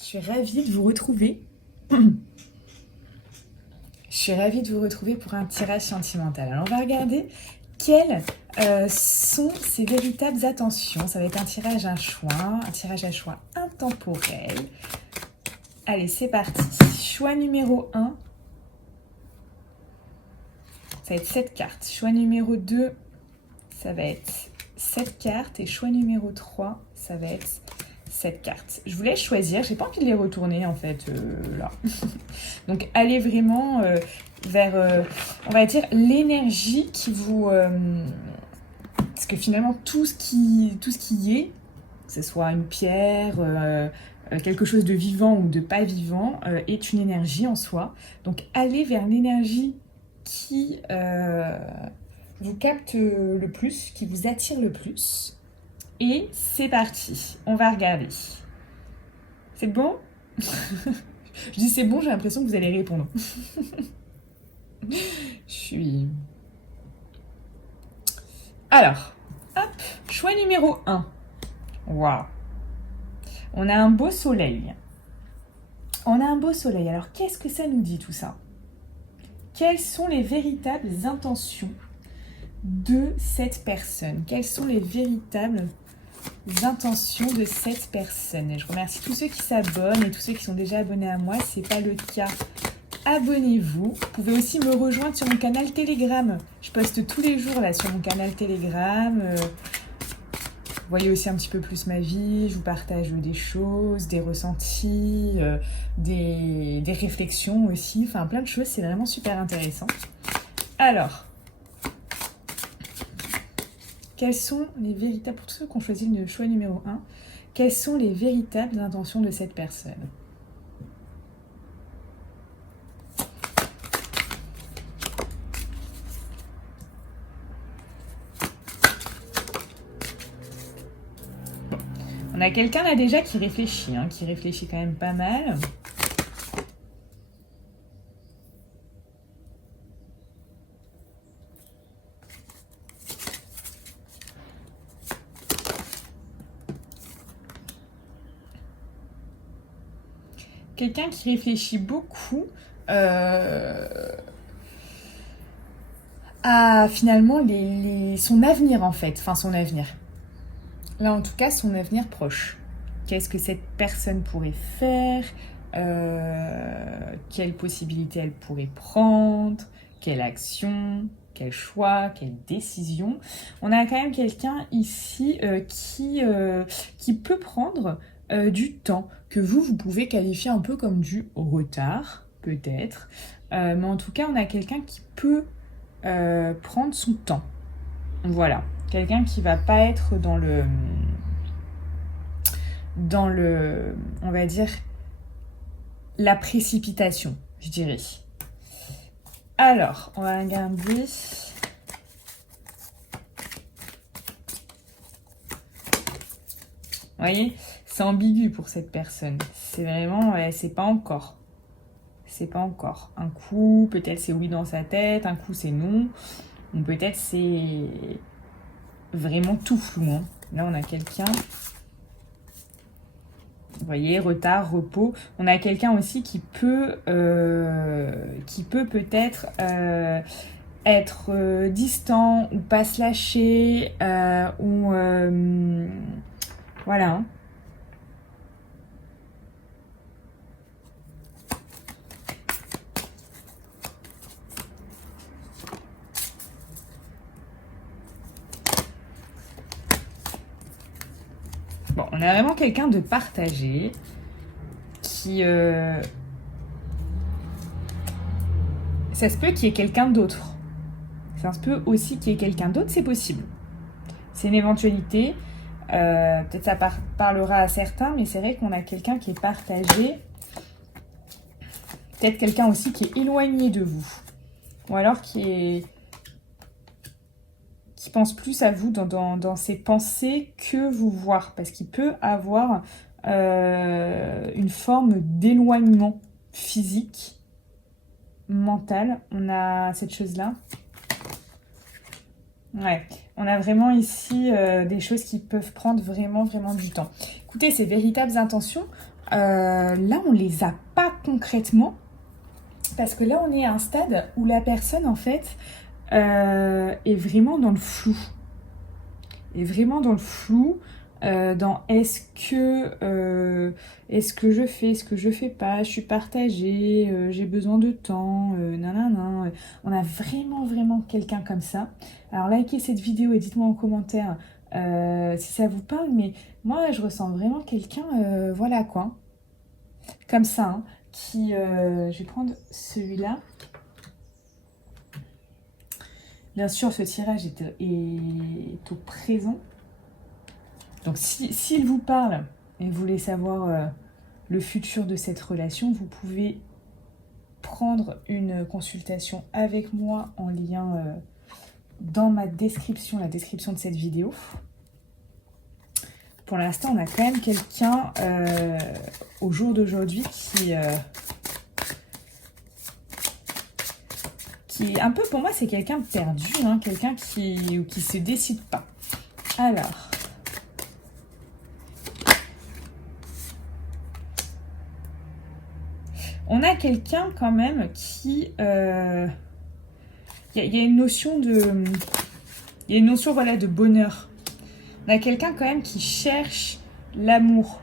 Je suis ravie de vous retrouver. Je suis ravie de vous retrouver pour un tirage sentimental. Alors, on va regarder quelles sont ces véritables attentions. Ça va être un tirage à choix intemporel. Allez, c'est parti. Choix numéro 1, ça va être 7 cartes. Choix numéro 2, ça va être 7 cartes. Et choix numéro 3, ça va être 7 cartes. Je vous laisse choisir. J'ai pas envie de les retourner en fait là. Donc allez vraiment vers, on va dire, l'énergie qui vous... parce que finalement tout ce qui y est, que ce soit une pierre, quelque chose de vivant ou de pas vivant, est une énergie en soi. Donc allez vers l'énergie qui vous capte le plus, qui vous attire le plus. Et c'est parti, on va regarder. C'est bon? Je dis c'est bon, j'ai l'impression que vous allez répondre. Je suis... Alors, hop, choix numéro 1. Waouh. On a un beau soleil. On a un beau soleil. Alors, qu'est-ce que ça nous dit tout ça? Quelles sont les véritables intentions de cette personne? Quelles sont les véritables intentions de cette personne? Et je remercie tous ceux qui s'abonnent et tous ceux qui sont déjà abonnés à moi. Si ce n'est pas le cas, abonnez-vous. Vous pouvez aussi me rejoindre sur mon canal Telegram. Je poste tous les jours là sur mon canal Telegram. Vous voyez aussi un petit peu plus ma vie. Je vous partage des choses, des ressentis, des réflexions aussi. Enfin, plein de choses. C'est vraiment super intéressant. Alors, quelles sont les véritables... Pour tous ceux qui ont choisi le choix numéro 1, quelles sont les véritables intentions de cette personne? On a quelqu'un là déjà qui réfléchit quand même pas mal. Quelqu'un qui réfléchit beaucoup à finalement son avenir en fait, enfin son avenir. Là, en tout cas, son avenir proche. Qu'est-ce que cette personne pourrait faire? Quelles possibilités elle pourrait prendre? Quelle action? Quel choix? Quelle décision? On a quand même quelqu'un ici qui peut prendre du temps, que vous pouvez qualifier un peu comme du retard, peut-être. Mais en tout cas, on a quelqu'un qui peut prendre son temps. Voilà. Quelqu'un qui va pas être dans le, on va dire, la précipitation, je dirais. Alors, on va regarder. Vous voyez, c'est ambigu pour cette personne. C'est vraiment, c'est pas encore. C'est pas encore. Un coup, peut-être c'est oui dans sa tête, un coup c'est non. Ou peut-être c'est vraiment tout flou. Hein. Là, on a quelqu'un... Vous voyez, retard, repos. On a quelqu'un aussi qui peut peut-être être distant ou pas se lâcher ou voilà. Hein. Bon, on a vraiment quelqu'un de partagé qui... Ça se peut qu'il y ait quelqu'un d'autre. Ça se peut aussi qu'il y ait quelqu'un d'autre, c'est possible. C'est une éventualité. Peut-être ça parlera à certains, mais c'est vrai qu'on a quelqu'un qui est partagé. Peut-être quelqu'un aussi qui est éloigné de vous. Ou alors qui pense plus à vous dans ses pensées que vous voir. Parce qu'il peut avoir une forme d'éloignement physique, mental. On a cette chose-là. Ouais, on a vraiment ici des choses qui peuvent prendre vraiment du temps. Écoutez, ces véritables intentions, là, on les a pas concrètement. Parce que là, on est à un stade où la personne, en fait, est vraiment dans le flou. Est vraiment dans le flou. Dans est-ce que je fais, est-ce que je fais pas, je suis partagée, j'ai besoin de temps, nanana. On a vraiment, vraiment quelqu'un comme ça. Alors, likez cette vidéo et dites-moi en commentaire si ça vous parle. Mais moi, je ressens vraiment quelqu'un, voilà quoi. Comme ça, hein, qui... je vais prendre celui-là. Bien sûr, ce tirage est au présent. Donc, s'il vous parle et vous voulez savoir le futur de cette relation, vous pouvez prendre une consultation avec moi en lien dans ma description, la description de cette vidéo. Pour l'instant, on a quand même quelqu'un au jour d'aujourd'hui qui est un peu, pour moi, c'est quelqu'un de perdu, hein, quelqu'un qui se décide pas. Alors, on a quelqu'un quand même qui... Il y a une notion de... Il y a une notion, voilà, de bonheur. On a quelqu'un quand même qui cherche l'amour.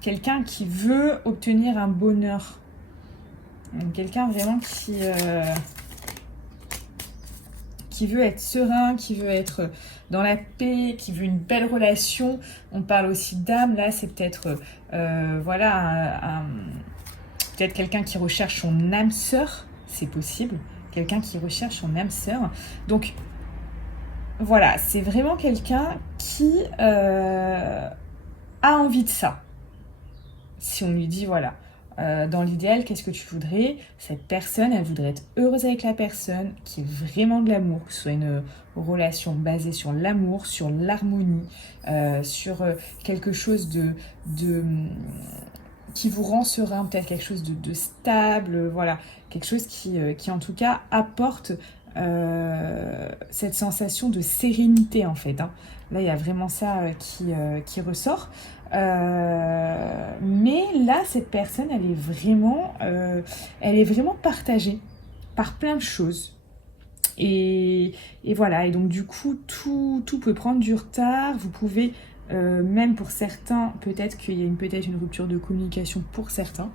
Quelqu'un qui veut obtenir un bonheur. Quelqu'un vraiment qui veut être serein, qui veut être dans la paix, qui veut une belle relation. On parle aussi d'âme. Là, c'est peut-être voilà, peut-être quelqu'un qui recherche son âme sœur. C'est possible. Quelqu'un qui recherche son âme sœur. Donc, voilà, c'est vraiment quelqu'un qui a envie de ça. Si on lui dit, voilà, dans l'idéal, qu'est-ce que tu voudrais? Cette personne, elle voudrait être heureuse avec la personne, qui est vraiment de l'amour, que ce soit une relation basée sur l'amour, sur l'harmonie, sur quelque chose qui vous rend serein, peut-être quelque chose de stable, voilà, quelque chose qui en tout cas apporte cette sensation de sérénité en fait, hein. Là, il y a vraiment ça qui ressort. Mais là, cette personne, elle est vraiment partagée par plein de choses. Et voilà, et donc du coup, tout peut prendre du retard. Vous pouvez, même pour certains, peut-être qu'il y a peut-être une rupture de communication pour certains.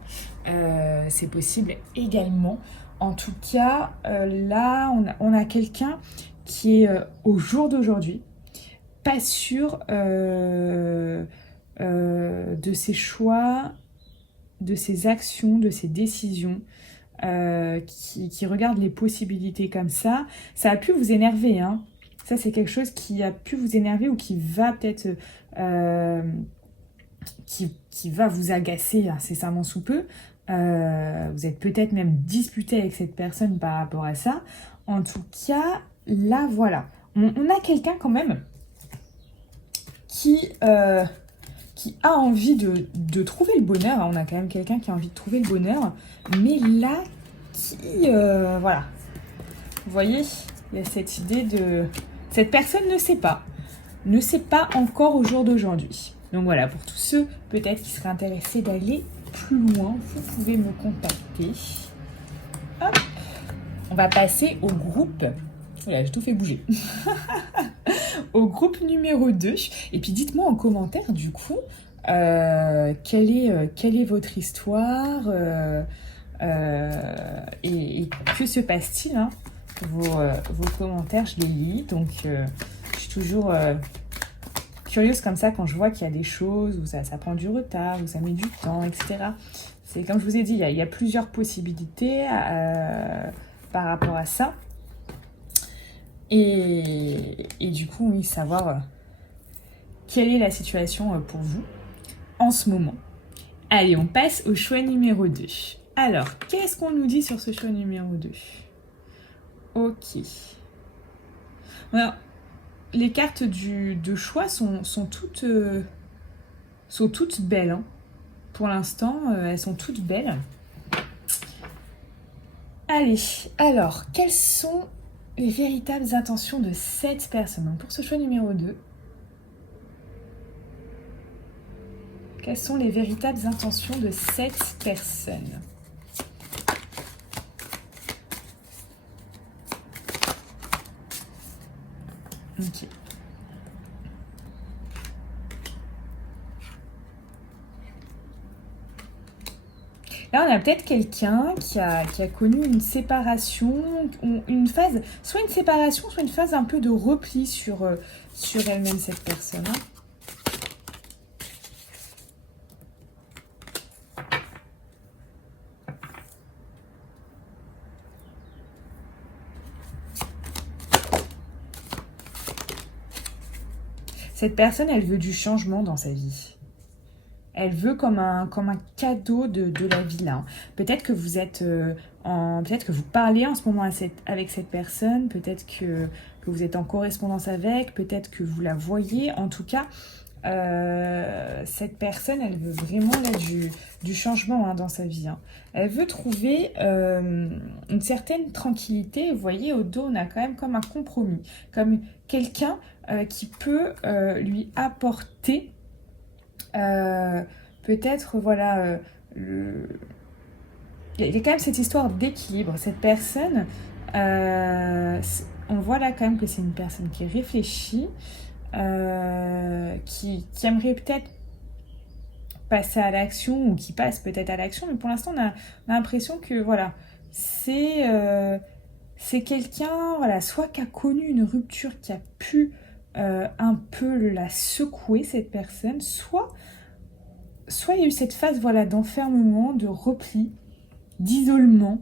C'est possible également. En tout cas, là, on a quelqu'un qui est au jour d'aujourd'hui pas sûr de ses choix, de ses actions, de ses décisions, qui regarde les possibilités comme ça. Ça a pu vous énerver, hein. Ça, c'est quelque chose qui a pu vous énerver ou qui va peut-être... qui va vous agacer incessamment sous peu. Vous êtes peut-être même disputé avec cette personne par rapport à ça. En tout cas, là, voilà. On a quelqu'un quand même qui a envie de trouver le bonheur. On a quand même quelqu'un qui a envie de trouver le bonheur. Mais là, voilà. Vous voyez, il y a cette idée de... Cette personne ne sait pas encore au jour d'aujourd'hui. Donc voilà, pour tous ceux peut-être qui seraient intéressés d'aller plus loin, vous pouvez me contacter. Hop. On va passer au groupe. Voilà, j'ai tout fait bouger. Au groupe numéro 2. Et puis dites-moi en commentaire du coup, quelle est votre histoire et que se passe-t-il, hein? Vos commentaires, je les lis. Donc je suis toujours curieuse comme ça quand je vois qu'il y a des choses où ça prend du retard, où ça met du temps, etc. C'est comme je vous ai dit, il y a plusieurs possibilités par rapport à ça. Et du coup, oui, savoir quelle est la situation pour vous en ce moment. Allez, on passe au choix numéro 2. Alors, qu'est-ce qu'on nous dit sur ce choix numéro 2? Ok. Alors, les cartes de choix sont toutes belles, hein. Pour l'instant, elles sont toutes belles. Allez, alors, quelles sont les véritables intentions de cette personne? Donc, pour ce choix numéro 2, Quelles sont les véritables intentions de cette personne? Ok. Là, on a peut-être quelqu'un qui a connu une séparation, ou une phase, soit une séparation, soit une phase un peu de repli sur elle-même, cette personne. Hein. Cette personne, elle veut du changement dans sa vie. Elle veut comme un cadeau de la vie là. Peut-être que vous êtes peut-être que vous parlez en ce moment avec cette personne, peut-être que vous êtes en correspondance avec, peut-être que vous la voyez. En tout cas, cette personne, elle veut vraiment là, du changement hein, dans sa vie. Hein. Elle veut trouver une certaine tranquillité. Vous voyez, au dos, on a quand même comme un compromis, comme quelqu'un qui peut lui apporter peut-être, voilà, il y a quand même cette histoire d'équilibre. Cette personne, on voit là quand même que c'est une personne qui réfléchit, qui aimerait peut-être passer à l'action ou qui passe peut-être à l'action, mais pour l'instant, on a l'impression que, voilà, c'est quelqu'un, voilà, soit qui a connu une rupture qui a pu un peu la secouer, cette personne, soit il y a eu cette phase voilà, d'enfermement, de repli, d'isolement,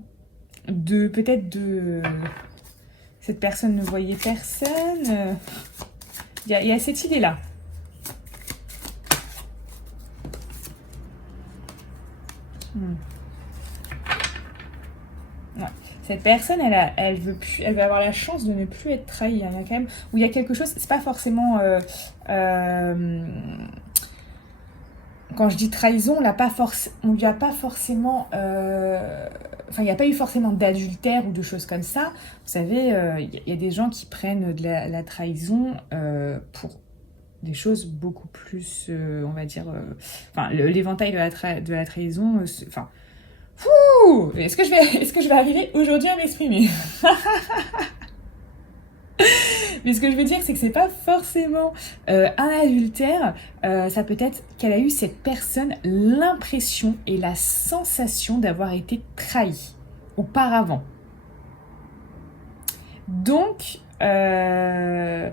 de peut-être de... Cette personne ne voyait personne. Il y a cette idée-là. Ouais. Cette personne, elle veut avoir la chance de ne plus être trahie. Il y a quand même... Où il y a quelque chose... C'est pas forcément... quand je dis trahison, on lui a pas forcément... Enfin, il n'y a pas eu forcément d'adultère ou de choses comme ça. Vous savez, y a des gens qui prennent de la trahison pour des choses beaucoup plus, on va dire... Enfin, l'éventail de la trahison... Enfin... Est-ce que je vais arriver aujourd'hui à m'exprimer? Mais ce que je veux dire, c'est que c'est pas forcément un adultère. Ça peut être qu'elle a eu cette personne l'impression et la sensation d'avoir été trahie auparavant. Donc, c'est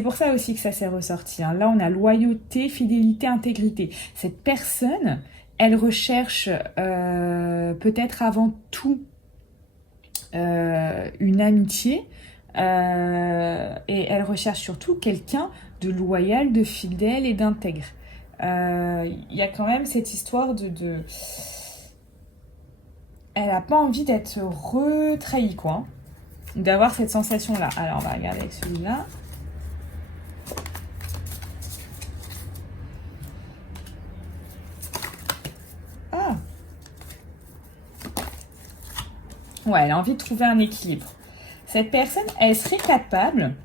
pour ça aussi que ça s'est ressorti. Hein. Là, on a loyauté, fidélité, intégrité. Cette personne, elle recherche peut-être avant tout une amitié. Et elle recherche surtout quelqu'un de loyal, de fidèle et d'intègre. Il y a quand même cette histoire de... Elle n'a pas envie d'être retrahie, quoi. D'avoir cette sensation-là. Alors, on va regarder avec celui-là. Ah! Ouais, elle a envie de trouver un équilibre. Cette personne, elle serait capable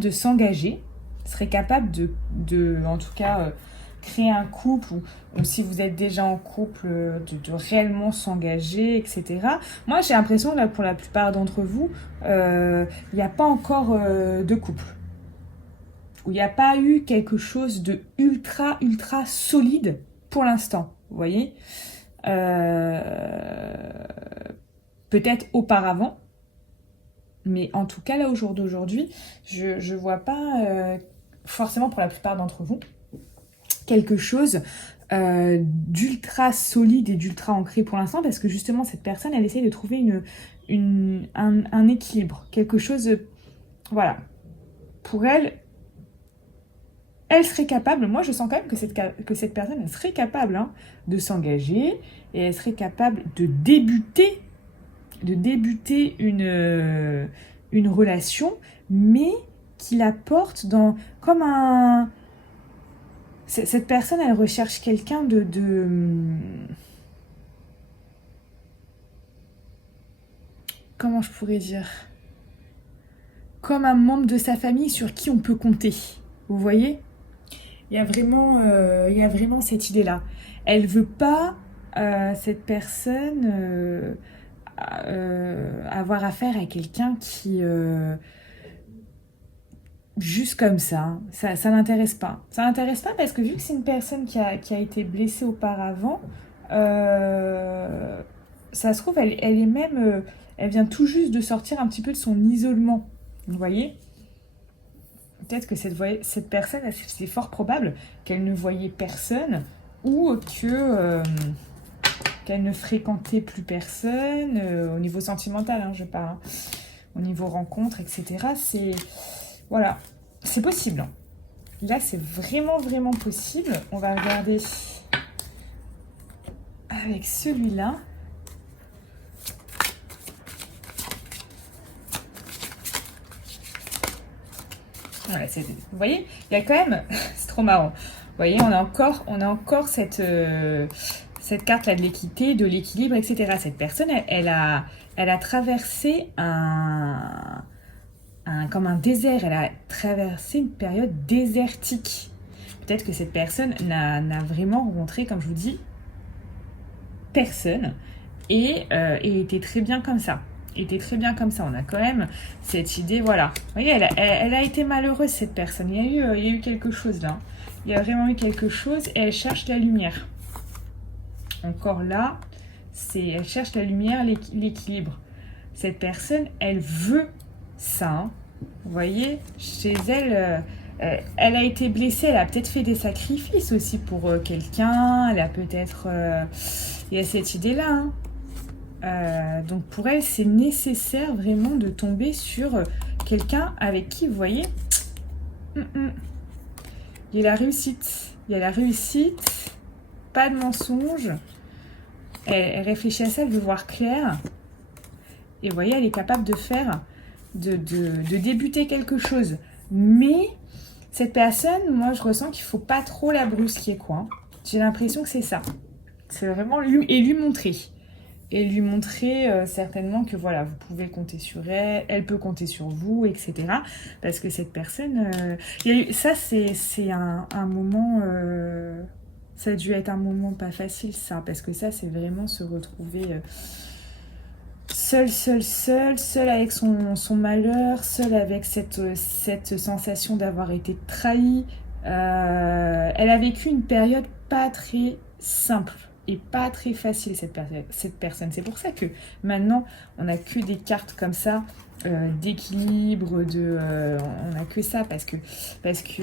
de s'engager, serait capable de en tout cas, créer un couple, ou si vous êtes déjà en couple, de réellement s'engager, etc. Moi, j'ai l'impression, là, pour la plupart d'entre vous, il n'y a pas encore de couple. Où il n'y a pas eu quelque chose de ultra, ultra solide pour l'instant, vous voyez peut-être auparavant, mais en tout cas là au jour d'aujourd'hui, je vois pas forcément pour la plupart d'entre vous quelque chose d'ultra solide et d'ultra ancré pour l'instant, parce que justement cette personne elle essaye de trouver un équilibre, quelque chose, voilà, pour elle serait capable, moi je sens quand même que cette personne elle serait capable hein, de s'engager, et elle serait capable de débuter une relation, mais qui la porte dans comme un... Cette personne, elle recherche quelqu'un de... Comment je pourrais dire? comme un membre de sa famille sur qui on peut compter. Vous voyez ? Il y a vraiment cette idée-là. Elle veut pas, cette personne, avoir affaire à quelqu'un qui... juste comme ça, ça l'intéresse pas. Ça l'intéresse pas parce que vu que c'est une personne qui a été blessée auparavant, ça se trouve, elle est même... elle vient tout juste de sortir un petit peu de son isolement. Vous voyez ? Peut-être que cette personne, c'est fort probable qu'elle ne voyait personne ou qu'elle ne fréquentait plus personne au niveau sentimental, hein, je parle, hein, au niveau rencontre, etc. Voilà, c'est possible. Hein. Là, c'est vraiment, vraiment possible. On va regarder avec celui-là. Voilà, vous voyez, il y a quand même... c'est trop marrant. Vous voyez, on a encore cette carte-là de l'équité, de l'équilibre, etc. Cette personne, elle a traversé comme un désert. Elle a traversé une période désertique. Peut-être que cette personne n'a vraiment rencontré, comme je vous dis, personne. Et était très bien comme ça. On a quand même cette idée, voilà. Vous voyez, elle a été malheureuse, cette personne. Il y a eu quelque chose là. Il y a vraiment eu quelque chose et elle cherche la lumière. Encore là, elle cherche la lumière, l'équilibre. Cette personne, elle veut ça. Hein. Vous voyez, chez elle, elle a été blessée. Elle a peut-être fait des sacrifices aussi pour quelqu'un. Elle a peut-être... il y a cette idée-là, hein. Donc pour elle, c'est nécessaire vraiment de tomber sur quelqu'un avec qui, vous voyez, il y a la réussite. Pas de mensonge. Elle réfléchit à ça, elle veut voir clair. Et vous voyez, elle est capable de débuter quelque chose. Mais cette personne, moi, je ressens qu'il ne faut pas trop la brusquer, quoi. Hein. J'ai l'impression que c'est ça. C'est vraiment lui montrer. Et lui montrer certainement que voilà, vous pouvez compter sur elle, elle peut compter sur vous, etc. Parce que cette personne... ça, c'est un moment... ça a dû être un moment pas facile, ça. Parce que ça, c'est vraiment se retrouver seul avec son malheur, seul avec cette sensation d'avoir été trahi. Elle a vécu une période pas très simple. Et pas très facile cette personne. C'est pour ça que maintenant, on n'a que des cartes comme ça, d'équilibre, on n'a que ça, parce que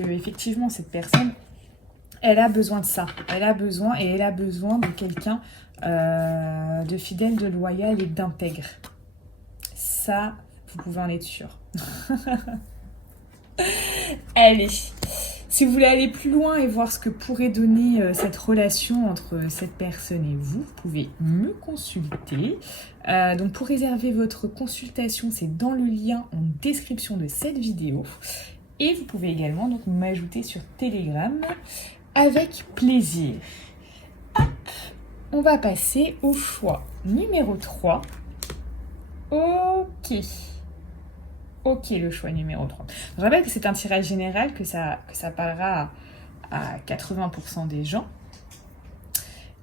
effectivement, cette personne, elle a besoin de ça. Elle a besoin de quelqu'un de fidèle, de loyal et d'intègre. Ça, vous pouvez en être sûr. Allez. Si vous voulez aller plus loin et voir ce que pourrait donner cette relation entre cette personne et vous, vous pouvez me consulter. Donc pour réserver votre consultation, c'est dans le lien en description de cette vidéo. Et vous pouvez également donc m'ajouter sur Telegram avec plaisir. Hop, on va passer au choix numéro 3. Ok, le choix numéro 3. Je rappelle que c'est un tirage général, que ça parlera à 80% des gens.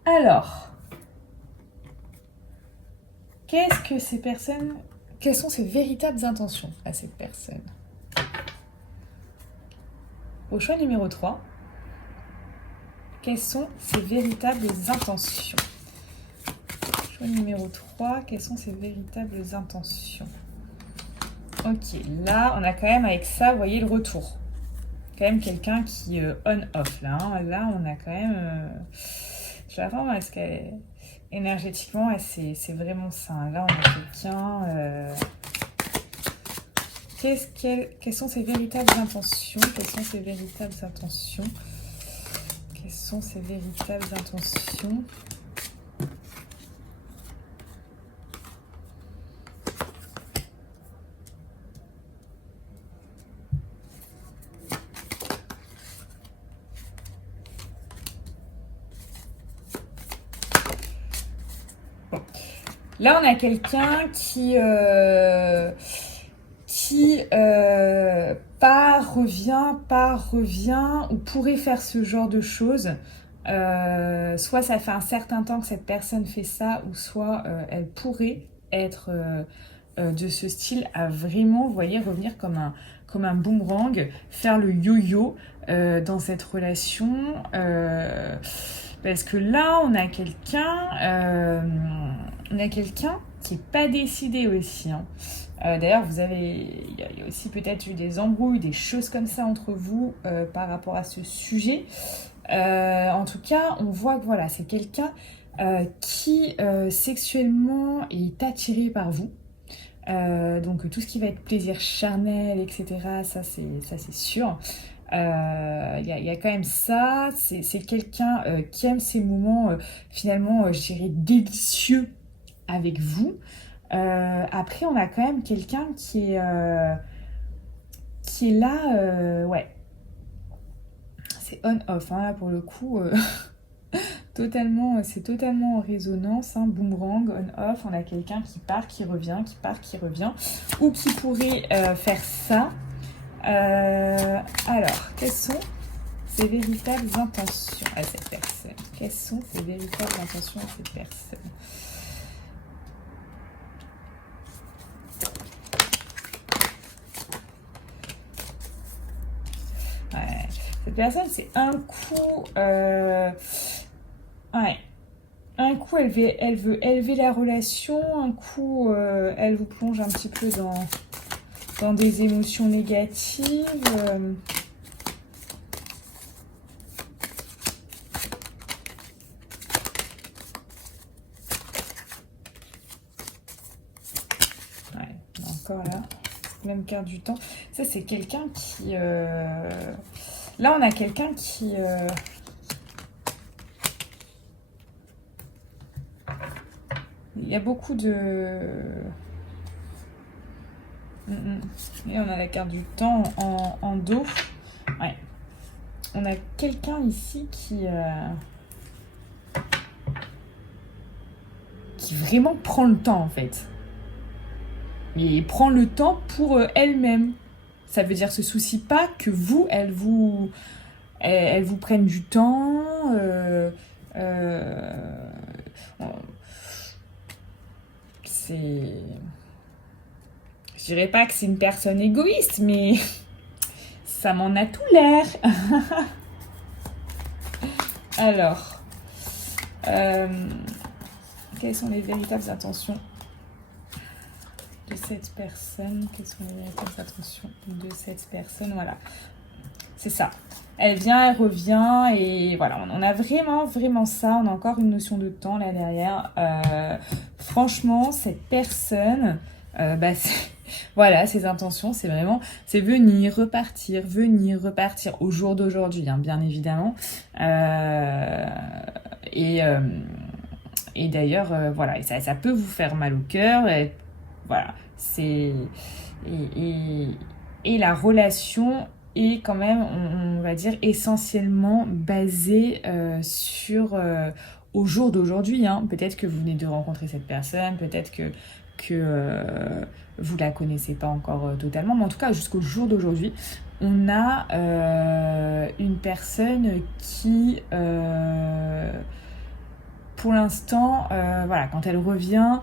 Alors, quelles sont ses véritables intentions à cette personne? Au choix numéro 3, quelles sont ses véritables intentions? Choix numéro 3, quelles sont ses véritables intentions? Ok, là, on a quand même avec ça, vous voyez, le retour. Quand même quelqu'un qui on-off, là. Hein. Là, on a quand même... je la vois, est-ce qu'elle... Énergétiquement, c'est vraiment ça. Là, on a quelqu'un... Quelles sont ses véritables intentions? Là, on a quelqu'un qui qui part, revient, ou pourrait faire ce genre de choses. Soit ça fait un certain temps que cette personne fait ça, ou soit elle pourrait être de ce style à vraiment, vous voyez, revenir comme un boomerang, faire le yo-yo dans cette relation. Parce que là, on a quelqu'un qui n'est pas décidé aussi. Hein. D'ailleurs, il y a aussi peut-être eu des embrouilles, des choses comme ça entre vous par rapport à ce sujet. En tout cas, on voit que voilà, c'est quelqu'un qui sexuellement est attiré par vous. Donc tout ce qui va être plaisir charnel, etc., ça c'est sûr. Il y a quand même ça. C'est quelqu'un qui aime ces moments finalement, je dirais, délicieux avec vous. Après, on a quand même quelqu'un qui est là, ouais. C'est on-off, hein, là pour le coup. C'est totalement en résonance, hein, boomerang, on-off, on a quelqu'un qui part, qui revient, qui part, qui revient, ou qui pourrait faire ça. Alors, quelles sont ses véritables intentions à cette personne? Quelles sont ses véritables intentions à cette personne? Ouais. Cette personne, c'est un coup... ouais. Un coup, elle veut élever la relation. Un coup, elle vous plonge un petit peu dans des émotions négatives. Ouais, encore là. Même carte du temps. Ça, c'est quelqu'un qui... Là, on a quelqu'un qui... Il y a beaucoup de... Et on a la carte du temps en dos. Ouais. On a quelqu'un ici qui vraiment prend le temps, en fait. Et prend le temps pour elle-même. Ça veut dire se soucie pas que vous, elle vous prenne du temps. C'est... Je dirais pas que c'est une personne égoïste, mais ça m'en a tout l'air. Alors, quelles sont les véritables intentions de cette personne? Quelles sont les véritables intentions de cette personne? Voilà, c'est ça. Elle vient, elle revient, et voilà, on a vraiment ça. On a encore une notion de temps là derrière. Franchement, cette personne, voilà, ses intentions, c'est venir, repartir au jour d'aujourd'hui, hein, bien évidemment. Et d'ailleurs, voilà, ça peut vous faire mal au cœur. Et, voilà, et la relation est quand même, on va dire, essentiellement basée au jour d'aujourd'hui. Hein. Peut-être que vous venez de rencontrer cette personne, peut-être que vous la connaissez pas encore totalement, mais en tout cas, jusqu'au jour d'aujourd'hui, on a une personne qui, pour l'instant, voilà, quand elle revient,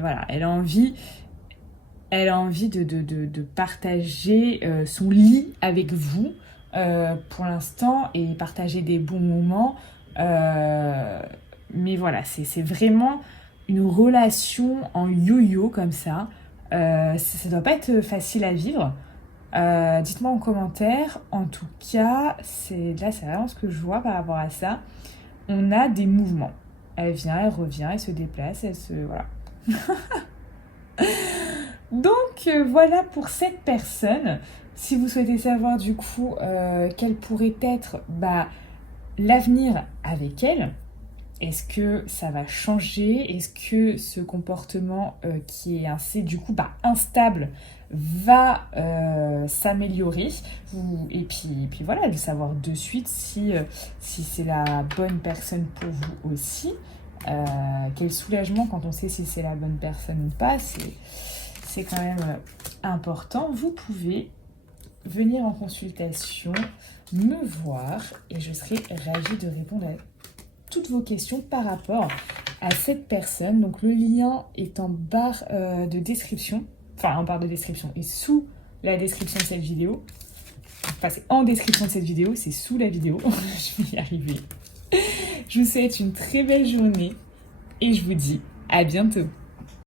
voilà, elle a envie de partager son lit avec vous pour l'instant, et partager des bons moments. Mais voilà, c'est vraiment une relation en yo-yo comme ça. Ça doit pas être facile à vivre. Dites-moi en commentaire. En tout cas, c'est vraiment ce que je vois par rapport à ça. On a des mouvements. Elle vient, elle revient, elle se déplace, voilà. Donc voilà pour cette personne. Si vous souhaitez savoir du coup quel pourrait être l'avenir avec elle, est-ce que ça va changer? Est-ce que ce comportement qui est assez du coup instable va s'améliorer? Et puis voilà, de savoir de suite si c'est la bonne personne pour vous aussi. Quel soulagement quand on sait si c'est la bonne personne ou pas. c'est quand même important, vous pouvez venir en consultation, me voir et je serai ravie de répondre à toutes vos questions par rapport à cette personne. Donc le lien est en barre de description, enfin en barre de description et sous la description de cette vidéo. Enfin c'est en description de cette vidéo, c'est sous la vidéo, je vais y arriver. Je vous souhaite une très belle journée et je vous dis à bientôt.